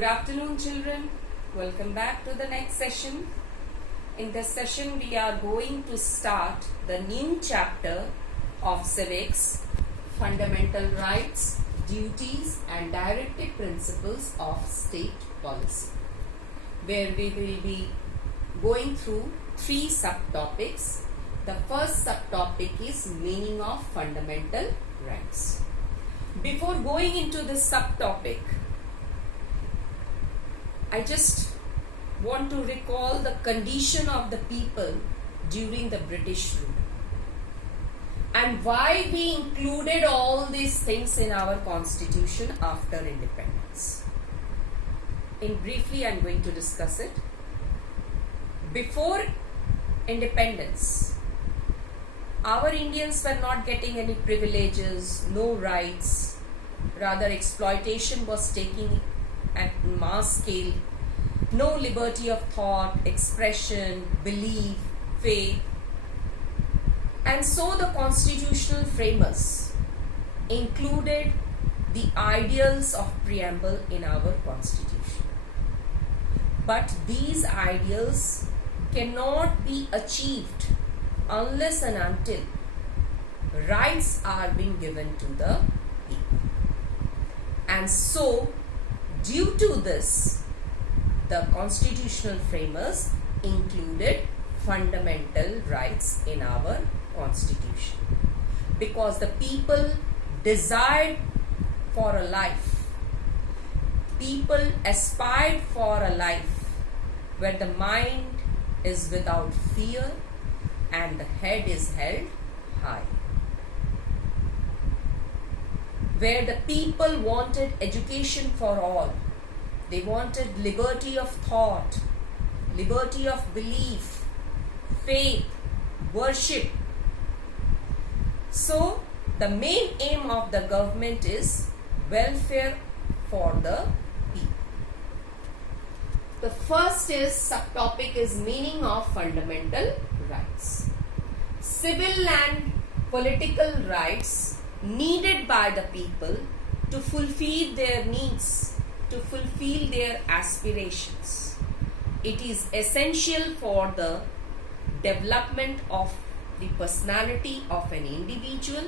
Good afternoon, children. Welcome back to the next session. In this session, we are going to start the new chapter of civics, fundamental rights, duties and directive principles of state policy, where we will be going through 3 subtopics. The first subtopic is meaning of fundamental rights. Before going into this subtopic, I just want to recall the condition of the people during the British rule and why we included all these things in our constitution after independence. Briefly, I am going to discuss it. Before independence, our Indians were not getting any privileges, no rights. Rather, exploitation was taking at mass scale. No liberty of thought, expression, belief, faith. And so the constitutional framers included the ideals of preamble in our constitution. But these ideals cannot be achieved unless and until rights are being given to the people. And so, due to this, the constitutional framers included fundamental rights in our constitution because the people desired for a life. People aspired for a life where the mind is without fear and the head is held high. Where the people wanted education for all. They wanted liberty of thought, liberty of belief, faith, worship. So, the main aim of the government is welfare for the people. The first subtopic is meaning of fundamental rights. Civil and political rights needed by the people to fulfill their needs, to fulfill their aspirations. It is essential for the development of the personality of an individual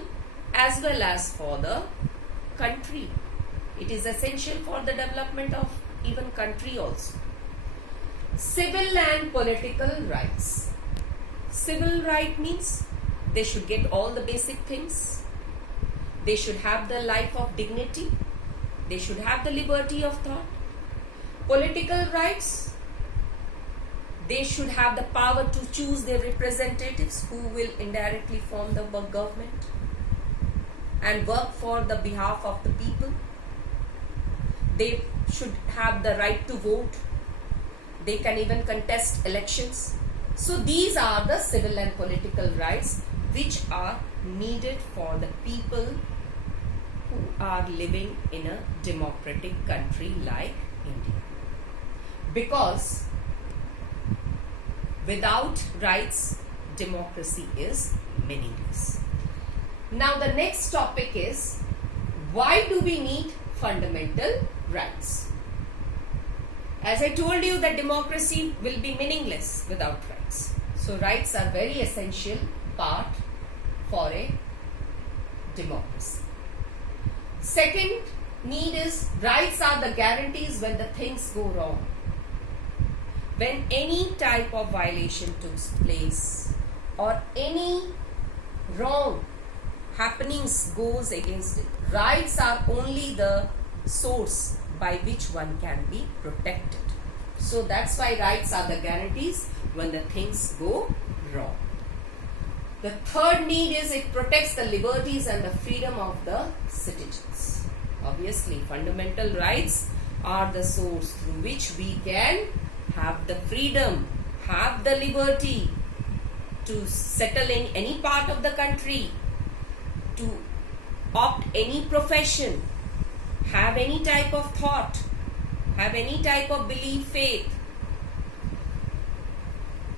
as well as for the country. It is essential for the development of even country also. Civil and political rights. Civil right means they should get all the basic things. They should have the life of dignity. They should have the liberty of thought. Political rights, they should have the power to choose their representatives who will indirectly form the government and work for the behalf of the people. They should have the right to vote. They can even contest elections. So these are the civil and political rights which are needed for the people who are living in a democratic country like India. Because without rights, democracy is meaningless. Now the next topic is, why do we need fundamental rights? As I told you that democracy will be meaningless without rights. So rights are very essential part for a democracy. Second need is, rights are the guarantees when the things go wrong. When any type of violation took place or any wrong happenings goes against it, rights are only the source by which one can be protected. So that's why rights are the guarantees when the things go wrong. The third need is, it protects the liberties and the freedom of the citizens. Obviously, fundamental rights are the source through which we can have the freedom, have the liberty to settle in any part of the country, to opt any profession, have any type of thought, have any type of belief, faith.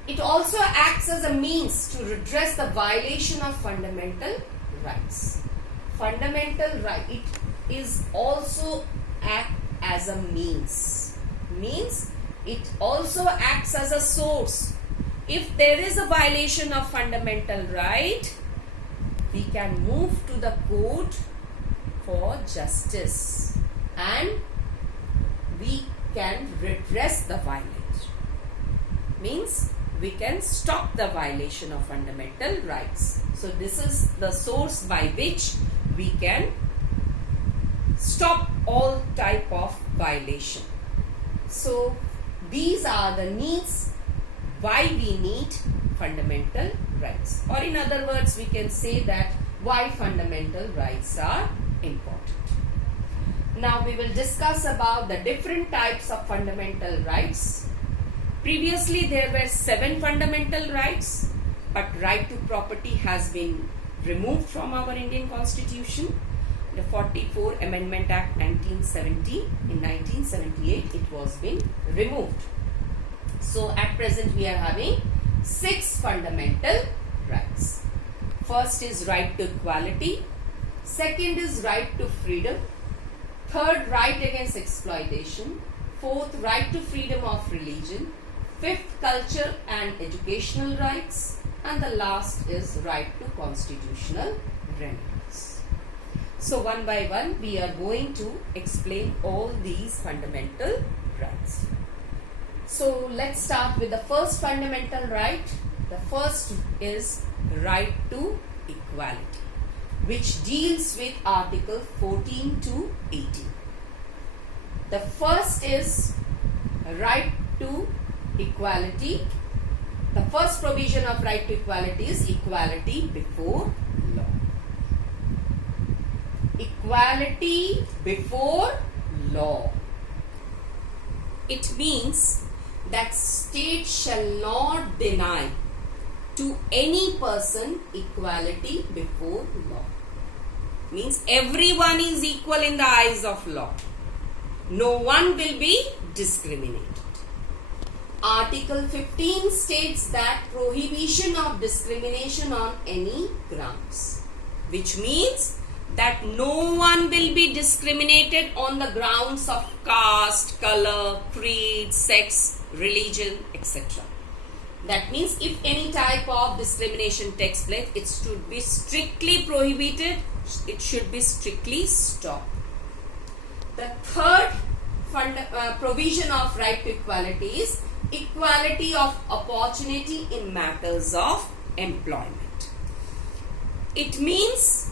It also acts as a means to redress the violation of fundamental rights. Fundamental right, it is also act as a means. means it also acts as a source. If there is a violation of fundamental right, we can move to the court for justice and we can redress the violation. Means we can stop the violation of fundamental rights. So this is the source by which we can stop all type of violation. So these are the needs why we need fundamental rights, or in other words we can say that why fundamental rights are important. Now we will discuss about the different types of fundamental rights. Previously there were 7 fundamental rights, but right to property has been removed from our Indian Constitution. The 44 Amendment Act 1970, in 1978 it was been removed. So at present we are having 6 fundamental rights. First is right to equality. Second is right to freedom. Third, right against exploitation. Fourth, right to freedom of religion. Fifth, culture and educational rights. And the last is right to constitutional remedies. So one by one we are going to explain all these fundamental rights. So let's start with the first fundamental right. The first is right to equality, which deals with Article 14 to 18. The first is right to equality. The first provision of right to equality is equality before law. Equality before law. It means that state shall not deny to any person equality before law. Means everyone is equal in the eyes of law. No one will be discriminated. Article 15 states that prohibition of discrimination on any grounds, which means that no one will be discriminated on the grounds of caste, color, creed, sex, religion, etc. That means if any type of discrimination takes place, it should be strictly prohibited. It should be strictly stopped. The third provision of right to equality is equality of opportunity in matters of employment. It means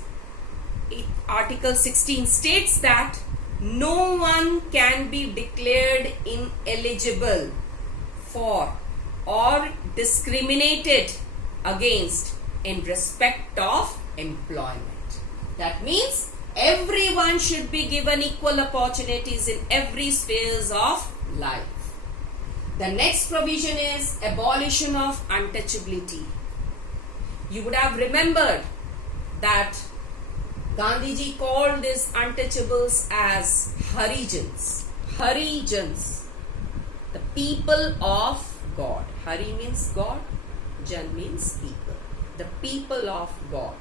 Article 16 states that no one can be declared ineligible for or discriminated against in respect of employment. That means everyone should be given equal opportunities in every spheres of life. The next provision is abolition of untouchability. You would have remembered that Gandhiji called these untouchables as Harijans. Harijans, the people of God. Hari means God, Jan means people. The people of God.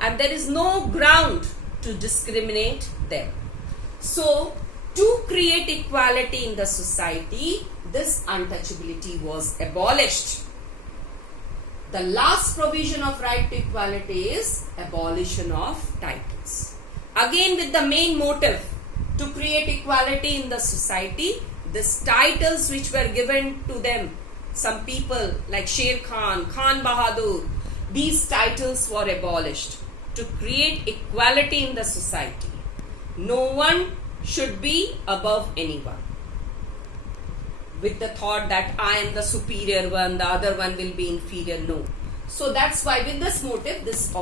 And there is no ground to discriminate them. So, to create equality in the society, this untouchability was abolished. The last provision of right to equality is abolition of titles. Again with the main motive to create equality in the society, these titles which were given to them, some people like Sher Khan, Khan Bahadur, these titles were abolished to create equality in the society. No one should be above anyone, with the thought that I am the superior one, the other one will be inferior. No. So that's why with this motive, this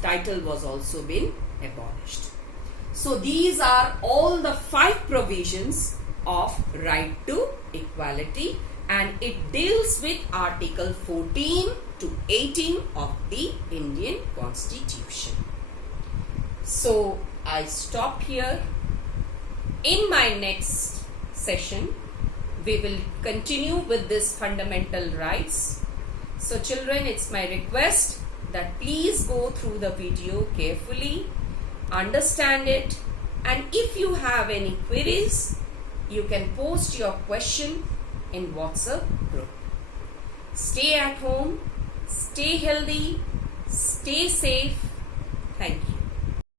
title was also been abolished. So these are all the 5 provisions of right to equality, and it deals with Article 14 to 18 of the Indian Constitution. So I stop here. In my next session, we will continue with this fundamental rights. So children, it's my request that please go through the video carefully, understand it, and if you have any queries, you can post your question in WhatsApp group. Stay at home, stay healthy, stay safe.